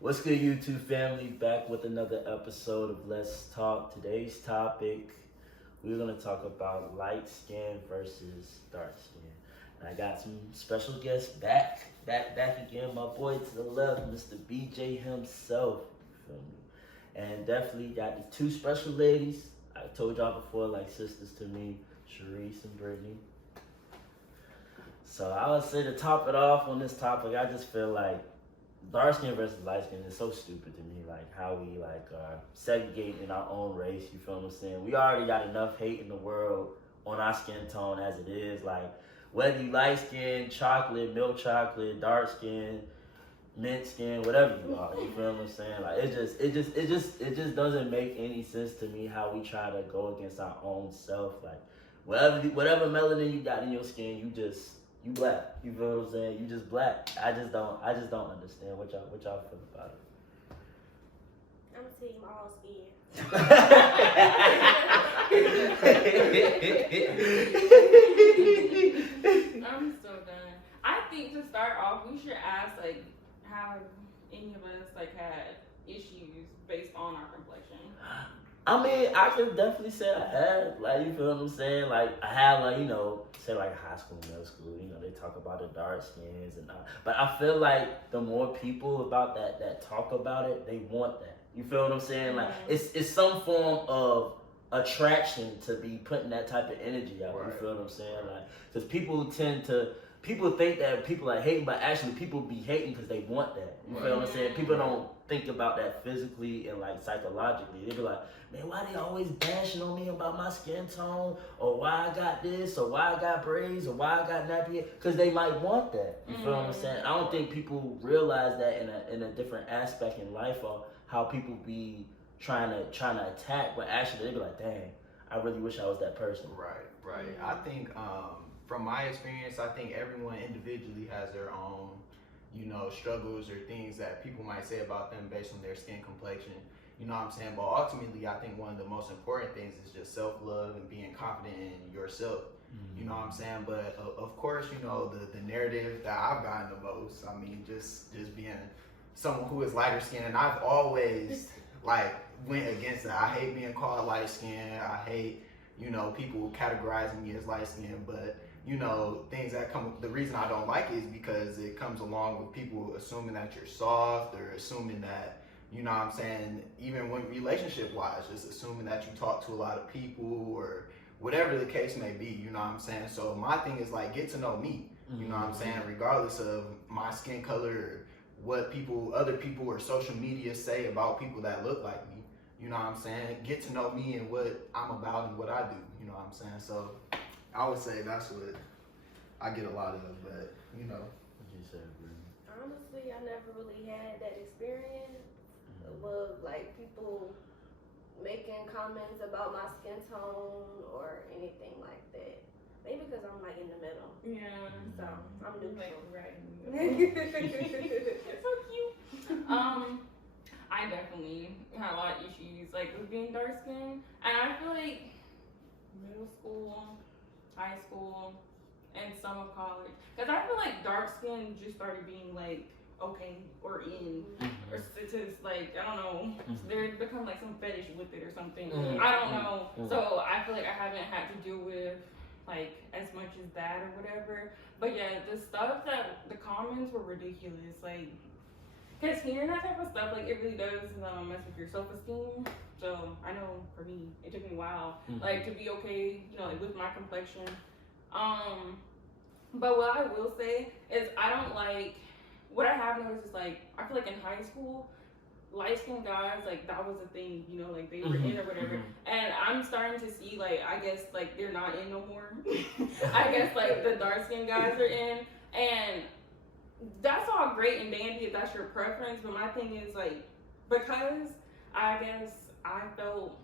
What's good, YouTube family? Back with another episode of Let's Talk. Today's topic, we're gonna talk about light skin versus dark skin. And I got some special guests back again. My boy to the left, Mr. BJ himself. You feel me? And definitely got the two special ladies. I told y'all before, like sisters to me, Chareese and Brittany. So I would say to top it off on this topic, I just feel like dark skin versus light skin is so stupid to me. Like how we are segregating our own race. You feel what I'm saying? We already got enough hate in the world on our skin tone as it is. Like whether you light skin, chocolate, milk chocolate, dark skin, mint skin, whatever you are. You feel what I'm saying? Like it just doesn't make any sense to me how we try to go against our own self. Like whatever melanin you got in your skin, you black. You feel what I'm saying? You just black. I just don't understand what y'all feel about it. I'm a team all skin. I'm so done. I think to start off, we should ask have any of us had issues based on our complexion. I mean, I can definitely say I had, you feel what I'm saying? Like, I had, say, high school, middle school, they talk about the dark skins and all. But I feel like the more people about that talk about it, they want that. You feel what I'm saying? Like, it's some form of attraction to be putting that type of energy out. Right. You feel what I'm saying? Like, because people think that people are hating, but actually people be hating because they want that. You feel what I'm saying? People don't think about that physically and psychologically. They be like, man, why they always bashing on me about my skin tone, or why I got this, or why I got braids, or why I got nappy hair? Because they might want that. You feel what I'm saying? I don't think people realize that in a different aspect in life, or how people be trying to attack, but actually they be like, dang, I really wish I was that person. Right. I think from my experience, I think everyone individually has their own, struggles or things that people might say about them based on their skin complexion. You know what I'm saying? But ultimately, I think one of the most important things is just self-love and being confident in yourself. You know what I'm saying? But of course, the narrative that I've gotten the most, I mean, just being someone who is lighter skinned, and I've always went against it. I hate being called light skinned. I hate, people categorizing me as light skinned, but things that come, the reason I don't like it is because it comes along with people assuming that you're soft, or assuming that, what I'm saying, even when relationship wise, just assuming that you talk to a lot of people, or whatever the case may be, you know what I'm saying? So my thing is get to know me, you know what I'm saying, regardless of my skin color, or what other people or social media say about people that look like me, you know what I'm saying? Get to know me and what I'm about and what I do, you know what I'm saying? So I would say that's what I get a lot of, but What you say, Brittany? Honestly, I never really had that experience of people making comments about my skin tone or anything like that. Maybe because I'm in the middle. Yeah. So I'm neutral. Right in the middle. It's so cute. I definitely had a lot of issues with being dark skinned, and I feel like middle school, high school, and some of college, because I feel like dark skin just started being okay or in, or to I don't know, there become some fetish with it or something. I don't know. So I feel like I haven't had to deal with as much as that or whatever. But yeah, the stuff that the comments were ridiculous. Because hearing that type of stuff, it really does mess with your self-esteem. So I know for me, it took me a while, to be okay, with my complexion. But what I will say is I don't what I have noticed is I feel like in high school, light-skinned guys, that was a thing, they were in or whatever. And I'm starting to see, I guess, they're not in no more. I guess, the dark-skinned guys are in. And that's all great and dandy if that's your preference. But my thing is, because I guess I felt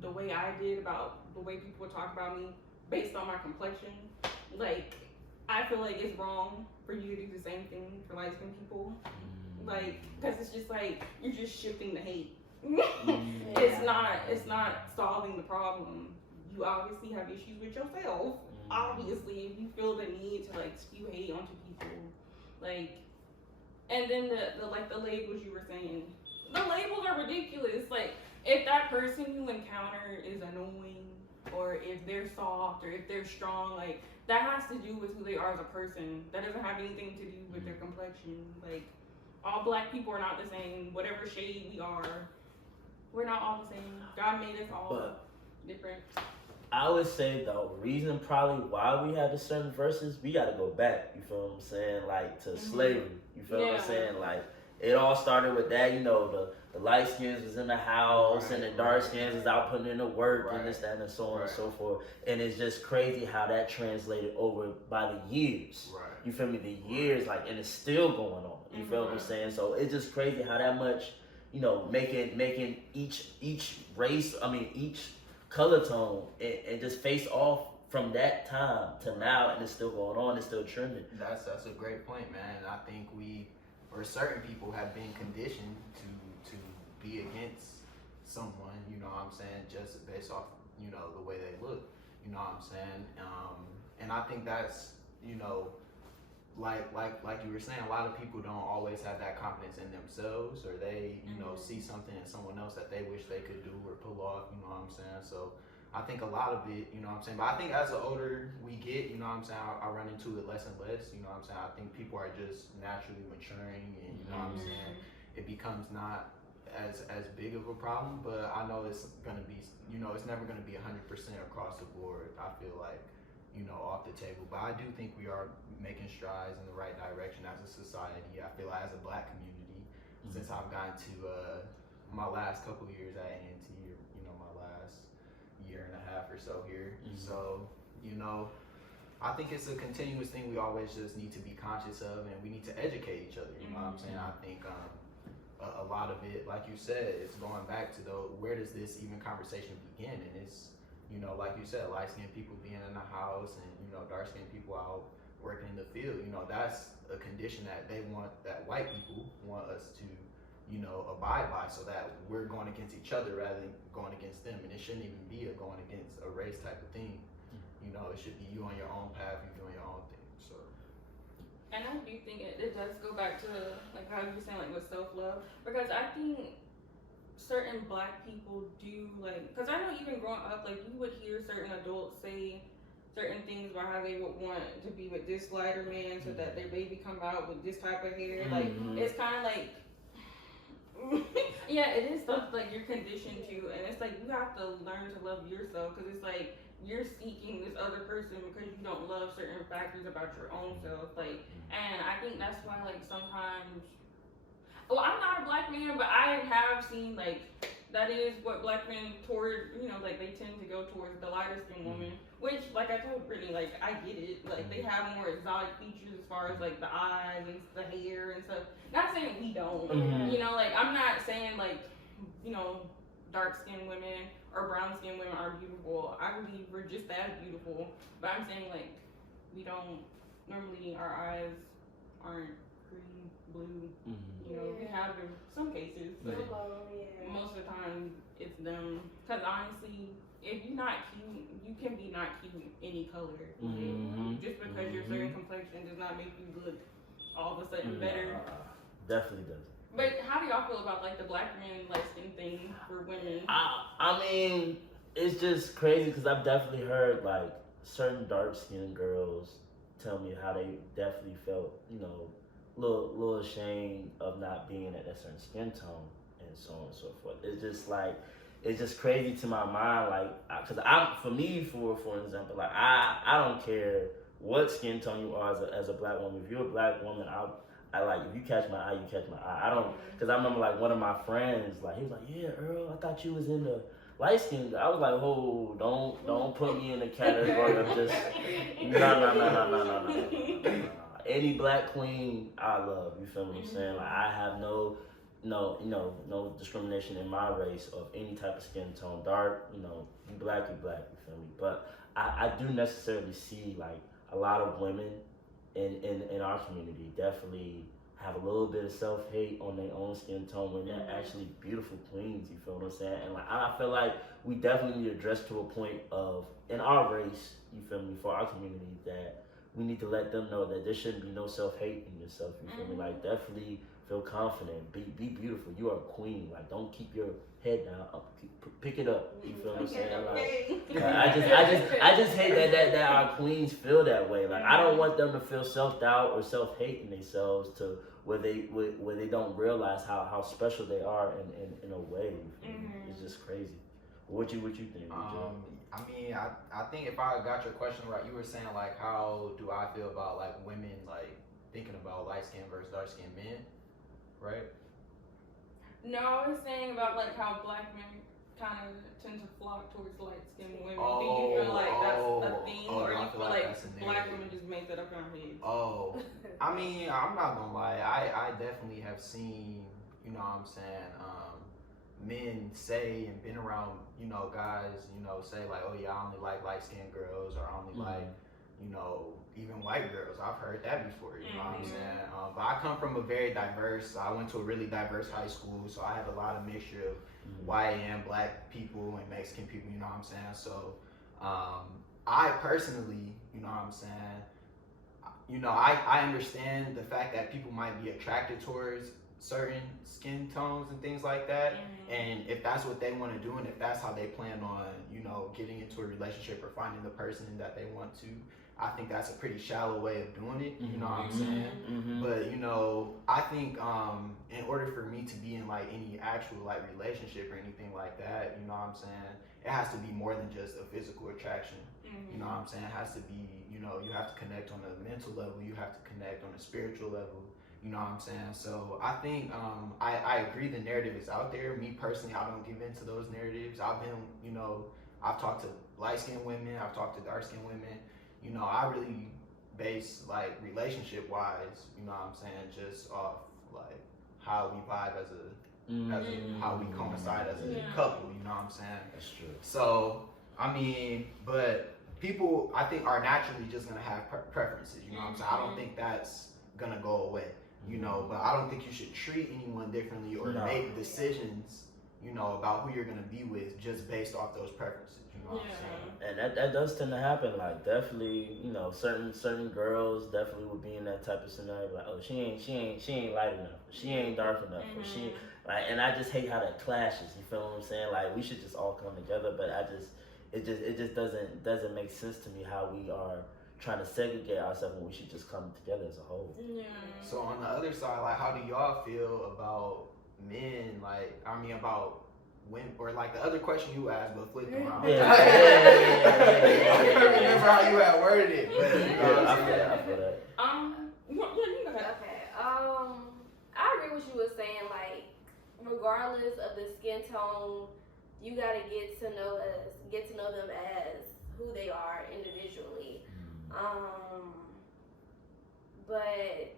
the way I did about the way people would talk about me based on my complexion, I feel like it's wrong for you to do the same thing for light-skinned people. Because it's just you're just shifting the hate. It's not solving the problem. You obviously have issues with yourself. Obviously, if you feel the need to spew hate onto people, And then the like the labels you were saying, the labels are ridiculous. Like if that person you encounter is annoying, or if they're soft, or if they're strong, like that has to do with who they are as a person. That doesn't have anything to do with their complexion. Like all black people are not the same. Whatever shade we are, we're not all the same. God made us all different. I would say the reason probably why we had the certain verses, we gotta go back, you feel what I'm saying? Like to slavery. You feel what I'm saying? Like it all started with that, you know, the Lightskins was in the house and the Darkskins was out putting in the work and this, that, and so on and so forth. And it's just crazy how that translated over by the years. You feel me? The years, like, and it's still going on. You feel what I'm saying? So it's just crazy how that much, you know, making each race, each color tone and just face off from that time to now, and it's still going on, it's still trending. That's a great point, man. I think or certain people have been conditioned to be against someone, you know what I'm saying, just based off, you know, the way they look, you know what I'm saying? And I think that's, you know, like you were saying, a lot of people don't always have that confidence in themselves, or they, you know, see something in someone else that they wish they could do or pull off, you know what I'm saying? So I think a lot of it, you know what I'm saying, but I think as the older we get, you know what I'm saying, I run into it less and less, you know what I'm saying? I think people are just naturally maturing, and you know what I'm saying, it becomes not as big of a problem, but I know it's gonna be, you know, it's never gonna be 100% across the board, I feel like, you know, off the table. But I do think we are making strides in the right direction as a society. I feel like as a black community, since I've gotten to my last couple of years at A&T, or, you know, my last year and a half or so here. So, you know, I think it's a continuous thing we always just need to be conscious of, and we need to educate each other, you know what I'm saying? I think a lot of it, like you said, it's going back to where does this even conversation begin? And it's, you know, like you said, light-skinned people being in the house, and, you know, dark-skinned people out working in the field, you know, that's a condition that that white people want us to, you know, abide by, so that we're going against each other rather than going against them. And it shouldn't even be a going against a race type of thing. You know, it should be you on your own path, you doing your own thing. So. And I do think it does go back to, like, how you were saying, like, with self-love. Because I think certain black people do, like, because I know even growing up, like, you would hear certain adults say certain things about how they would want to be with this lighter man so that their baby come out with this type of hair. Like, it's kind of like, yeah, it is stuff, like, you're conditioned to. And it's like, you have to learn to love yourself, because it's like, you're seeking this other person because you don't love certain factors about your own self. Like, and I think that's why, like, sometimes, well, I'm not a black man, but I have seen, like, that is what black men toward, you know, like, they tend to go towards the lighter skinned woman, which, like I told Brittany, like, I get it. Like, they have more exotic features as far as, like, the eyes and the hair and stuff. Not saying we don't, you know, like, I'm not saying, like, you know, dark skinned women or brown skinned women are beautiful. I believe we're just as beautiful, but I'm saying, like, we don't, normally our eyes aren't green, blue, you know, we have in some cases, but most of the time it's them. Because honestly, if you're not cute, you can be not cute any color. Just because you're a certain complexion does not make you look all of a sudden better. Definitely doesn't. But how do y'all feel about, like, the black men light skin thing for women? I mean, it's just crazy because I've definitely heard, like, certain dark skinned girls tell me how they definitely felt, you know, little ashamed of not being at that certain skin tone and so on and so forth. It's just like, it's just crazy to my mind, like, because for example, like, I don't care what skin tone you are as a black woman. If you're a black woman, I like, if you catch my eye, you catch my eye. I don't, because I remember, like, one of my friends, like, he was like, yeah, Earl, I thought you was in the light skin. I was like, oh, don't put me in the category of just, no. Any black queen, I love, you feel what I'm saying? Like, I have no discrimination in my race of any type of skin tone. Dark, you know, you black, you feel me? But I do necessarily see, like, a lot of women in our community definitely have a little bit of self-hate on their own skin tone when they're actually beautiful queens, you feel what I'm saying? And, like, I feel like we definitely need to address to a point of, in our race, you feel me, for our community, that we need to let them know that there shouldn't be no self-hate in yourself. You feel me? Like, definitely feel confident. Be beautiful. You are a queen. Like, don't keep your head down. Pick it up. You feel what I'm saying? Like, I just hate that our queens feel that way. Like, I don't want them to feel self-doubt or self-hating themselves to where they don't realize how special they are in a way. It's just crazy. What you think? I mean, I think if I got your question right, you were saying like, how do I feel about like women like thinking about light skin versus dark skin men, right? No, I was saying about like how black men kind of tend to flock towards light skinned women. Do you feel like that's a thing, or you feel like black women just make that up in our heads? Oh, I mean, I'm not gonna lie. I definitely have seen, you know what I'm saying, men say and been around, you know, guys, you know, say like, oh yeah, I only like light skinned girls, or I only like, you know, even white girls. I've heard that before, you know what I'm saying? But I come from a very diverse, I went to a really diverse high school, so I have a lot of mixture of white and black people and Mexican people, you know what I'm saying? So I personally, you know what I'm saying, you know, I understand the fact that people might be attracted towards certain skin tones and things like that, and if that's what they want to do, and if that's how they plan on, you know, getting into a relationship or finding the person that they want to, I think that's a pretty shallow way of doing it, you know what I'm saying? But, you know, I think in order for me to be in like any actual like relationship or anything like that, you know what I'm saying, it has to be more than just a physical attraction. You know what I'm saying? It has to be, you know, you have to connect on a mental level, you have to connect on a spiritual level. You know what I'm saying? So I think I agree the narrative is out there. Me personally, I don't give into those narratives. I've been, you know, I've talked to light-skinned women, I've talked to dark-skinned women. You know, I really base like relationship-wise, you know what I'm saying, just off like how we vibe as a how we coincide as a couple, you know what I'm saying? That's true. So, I mean, but people, I think, are naturally just gonna have preferences, you know what I'm saying? I don't think that's gonna go away. You know, but I don't think you should treat anyone differently or make decisions, you know, about who you're gonna be with just based off those preferences. You know what I'm saying? And that does tend to happen. Like, definitely, you know, certain girls definitely would be in that type of scenario. Like, oh, she ain't light enough. She ain't dark enough. Or she like, and I just hate how that clashes. You feel what I'm saying? Like, we should just all come together. But it just doesn't make sense to me how we are trying to segregate ourselves when we should just come together as a whole. So on the other side, like, how do y'all feel about men? Like, I mean, about women, or like the other question you asked, but flipped around. I can't remember how you had worded it. But, I feel that. You go ahead. Okay. I agree with you were saying. Like, regardless of the skin tone, you gotta get to know them as who they are individually. But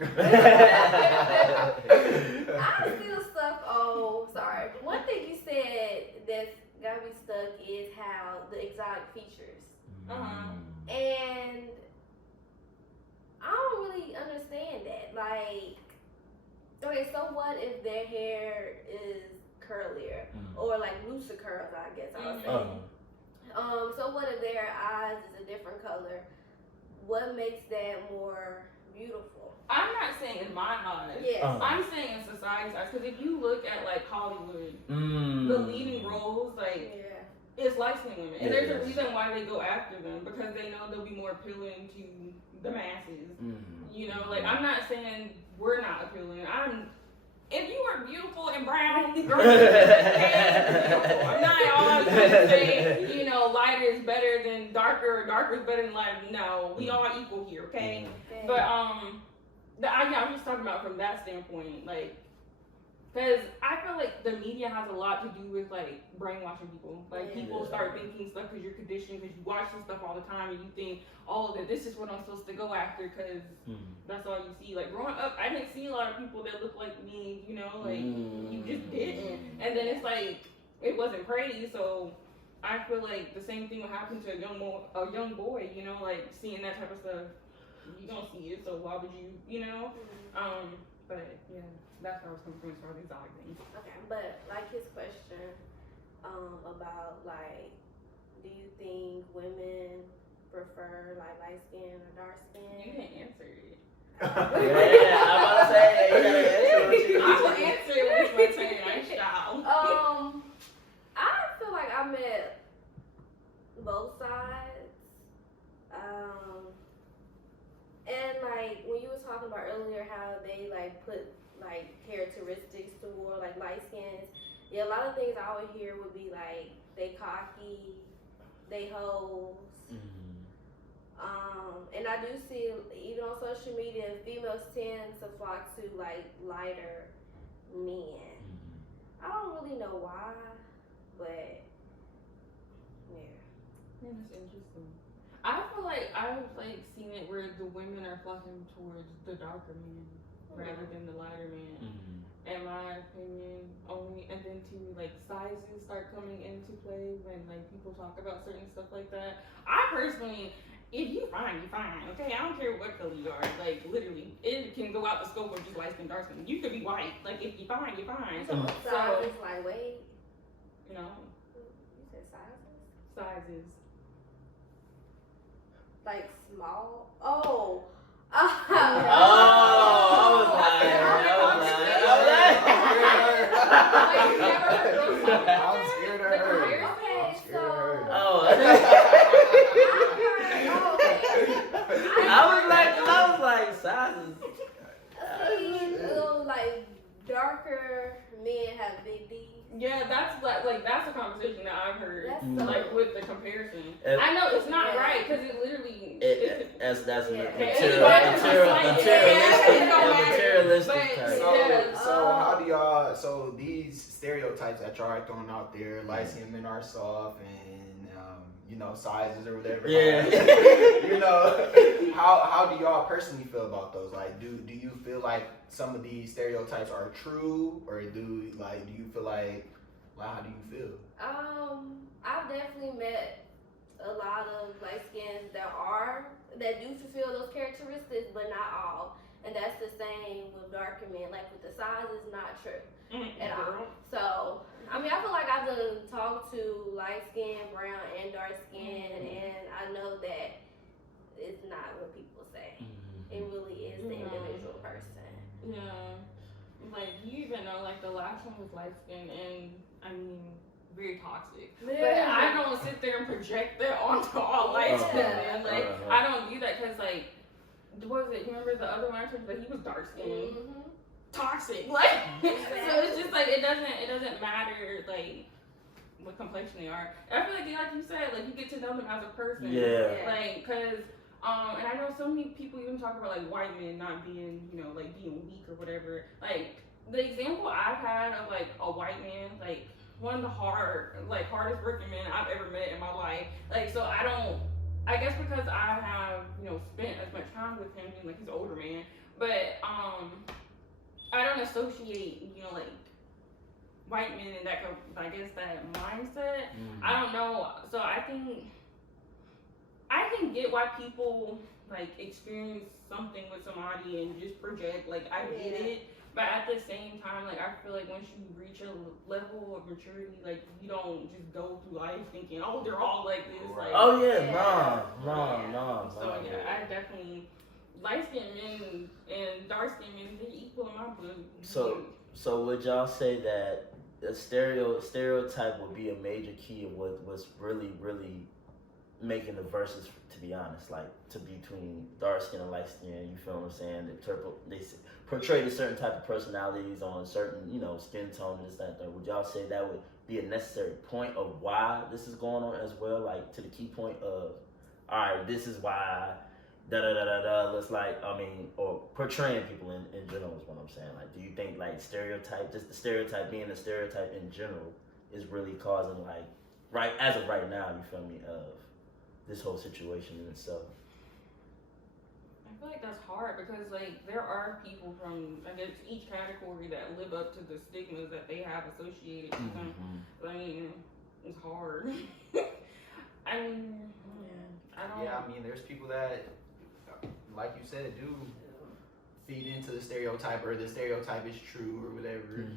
I'm still stuck on, sorry. One thing you said that's got me stuck is how the exotic features. And I don't really understand that. Like, okay, so what if their hair is curlier or like looser curls, I guess I would say. So what if their eyes is a different color? What makes that more beautiful? I'm not saying in my eyes. Yeah. I'm saying in society's eyes. Because if you look at like Hollywood, the leading roles, like, it's light-skinned women. And there's a reason why they go after them, because they know they'll be more appealing to the masses. You know, like, I'm not saying we're not appealing. If you are beautiful and brown, girl, beautiful. I'm not all saying, you know, lighter is better than darker, or darker is better than lighter. No, we all equal here, okay? But I'm just talking about from that standpoint, like, because I feel like the media has a lot to do with like brainwashing people. Like, people start thinking stuff because you're conditioned, because you watch this stuff all the time, and you think, oh, that this is what I'm supposed to go after, because that's all you see. Like, growing up, I didn't see a lot of people that looked like me, you know, like, you just didn't. And then it's like, it wasn't pretty, so I feel like the same thing would happen to a young boy, you know, like, seeing that type of stuff. You don't see it, so why would you know? But yeah, that's where I was coming from as far as exotic things. Okay, but like his question about like do you think women prefer like light skin or dark You skin? didn't answer it. Yeah, I'm about to say, you gotta answer what you I will answer it when it's my turn. I shall. I feel like I met both sides. And like when you were talking about earlier how they like put like characteristics toward like light skins. Yeah, a lot of things I would hear would be like they cocky, they hoes. And I do see even on social media, females tend to flock to like lighter men. I don't really know why, but yeah. That's interesting. I feel like I've like seen it where the women are flocking towards the darker men rather than the lighter men. In my opinion, only and then too like sizes start coming into play when like people talk about certain stuff like that. I personally, if you fine, you fine. Okay, I don't care what color you are. Like literally, it can go out the scope of just light skin, dark skin. You could be white. Like if you fine, you fine. So sizes like weight. You know, You said sizes? sizes. Like small? Oh. I was I'm scared of her. Okay, so I was like sizes. like darker men have big D's. Yeah, that's like that's a conversation that I've heard. That's Mhm. Like with the comparison. It- I know it's not Yeah. right because it literally. That's Yeah. materialistic But- type. So how do y'all? So these stereotypes that y'all are throwing out there, light skinned men are soft, and you know sizes or whatever. Yeah. You know, how do y'all personally feel about those? Like, do you feel like some of these stereotypes are true, or do you feel like how do you feel? I've definitely met a lot of light skins that do fulfill those characteristics, but not all. And that's the same with darker men. Like with the size is not true at all. So I mean, I feel like I've done talked to light skin, brown, and dark skin, and I know that it's not what people say. It really is the individual person. Yeah. Like you even know like the last one was light skin and I mean very toxic. But I don't sit there and project that onto all light skin men. Like I don't do that because like what was it? You remember the other one I told you that he was dark skinned. Toxic. Like so it's just like it doesn't matter like what complexion they are. And I feel like you said, like you get to know them as a person. Yeah. Like cause and I know so many people even talk about like white men not being, you know, like being weak or whatever. Like the example I've had of like a white man, like one of the hardest working men I've ever met in my life. Like so I guess because I have, you know, spent as much time with him being like he's an older man, but I don't associate, you know, like white men and that I guess that mindset. I don't know. So I can get why people like experience something with somebody and just project, like I get it, but at the same time, like I feel like once you reach a level of maturity, like you don't just go through life thinking, oh, they're all like this. Like, Oh yeah, yeah. no. So yeah, I definitely light skinned men and dark skinned men, they're equal in my book. So would y'all say that a stereotype would be a major key of what's really making the verses, to be honest, like to between dark skin and light skin, you feel what I'm saying? They portray a certain type of personalities on certain, you know, skin tone and this, that, and that. Would y'all say that would be a necessary point of why this is going on as well? Like to the key point of, all right, this is why, let's like, I mean, or portraying people in general is what I'm saying. Like, do you think like stereotype, just the stereotype being a stereotype in general is really causing like, as of right now, you feel me, of this whole situation in itself? I feel like that's hard because like there are people from I guess each category that live up to the stigmas that they have associated with them. I mean, it's hard. I mean, I don't. Yeah, I mean, there's people that, like you said, do feed into the stereotype, or the stereotype is true or whatever.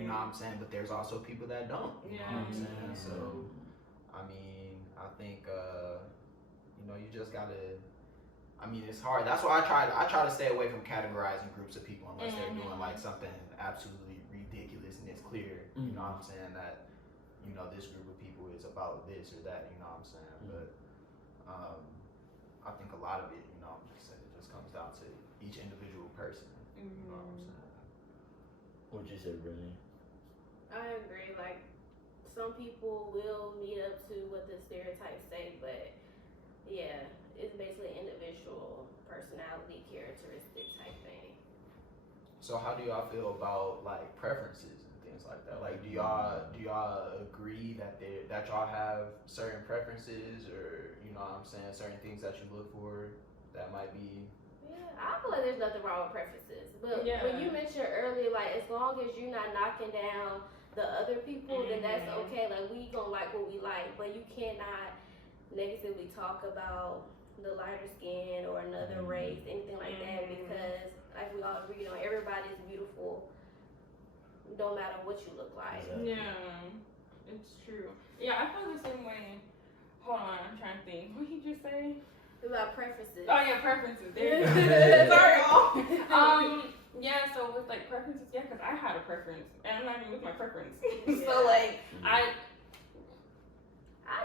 You know what I'm saying? But there's also people that don't. You know what I'm saying? So, I mean, I I think you know, you just gotta. I mean, it's hard. That's why I try to stay away from categorizing groups of people unless they're doing like something absolutely ridiculous and it's clear. You know what I'm saying, that you know this group of people is about this or that. You know what I'm saying, but I think a lot of it, you know, it just comes down to each individual person. You know what I'm saying. What'd you say, Brittany? I agree. Like, some people will meet up to what the stereotypes say, but yeah, it's basically individual personality characteristic type thing. So how do y'all feel about like preferences and things like that? Like, do y'all agree that y'all have certain preferences, or you know what I'm saying, certain things that you look for that might be? Yeah, I feel like there's nothing wrong with preferences, but when you mentioned earlier, like as long as you're not knocking down the other people, then that's okay. Like we gonna like what we like, but you cannot negatively talk about the lighter skin or another race, anything like that, because like we all agree on, everybody's beautiful, no matter what you look like. Yeah, it's true. Yeah, I feel the same way. Hold on, I'm trying to think. What did you just say? About preferences. Oh yeah, preferences. There you go. Sorry, y'all. Yeah, so with like preferences, yeah, because I had a preference, and I'm not even with my preference. So like, I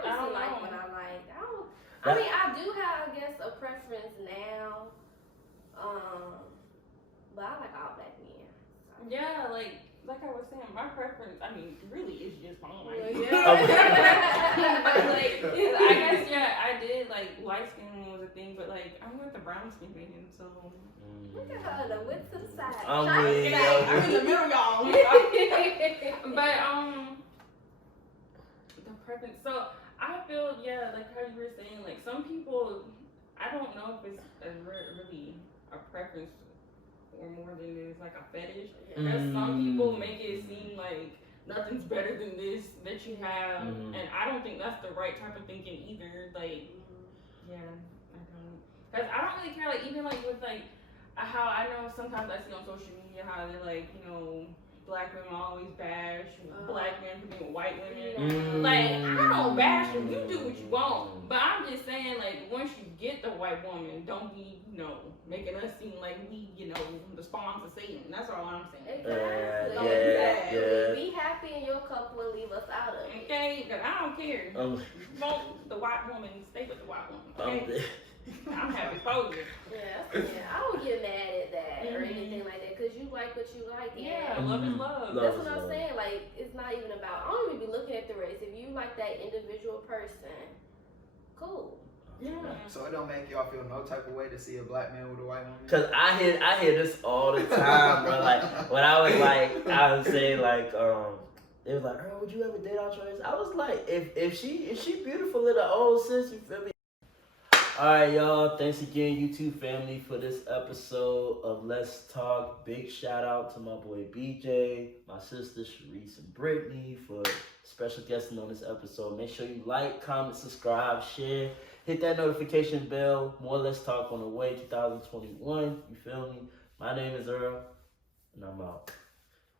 don't like what I like. I mean, I do have, I guess, a preference now. But I like all black men. So. Yeah, like I was saying, my preference, I mean, really is just mine. Well, But like, I guess, yeah, I did, like, light skin was a thing, but like, I'm with the brown skin vegan, so. Look at her, the width to the side. I'm I'm in the middle, y'all. But, the preference, so I feel, yeah, like how you were saying, like, some people, I don't know if it's really a preference or more than it is like a fetish. Because some people make it seem like nothing's better than this that you have, and I don't think that's the right type of thinking either. Like, yeah, I don't. Because I don't really care, like, even like with like how I know sometimes I see on social media how they're like, you know, black women always bash black men for being white women. Like, I don't bash them, you do what you want. But I'm just saying, like, once you get the white woman, don't be, you know, making us seem like we, you know, the spawns of Satan. That's all I'm saying. Exactly. Be happy in your couple and leave us out of it. Okay? Because I don't care. Want the white woman, stay with the white woman. Okay? I'm happy for you. Yeah, I don't get mad at that or anything like that, because you like what you like. Yeah, love is love. That's what I'm saying. Like, it's not even about, I don't even be looking at the race. If you like that individual person, cool. Yeah. So it don't make y'all feel no type of way to see a black man with a white woman? Cause I hear this all the time, bro. Like when I was saying like they was like, Earl, would you ever date out Chareese? I was like, if she beautiful in the old sense, you feel me? Alright, y'all. Thanks again, YouTube family, for this episode of Let's Talk. Big shout out to my boy BJ, my sister Chareese and Brittany for special guesting on this episode. Make sure you like, comment, subscribe, share. Hit that notification bell. More Let's Talk on the way, 2021. You feel me? My name is Earl, and I'm out.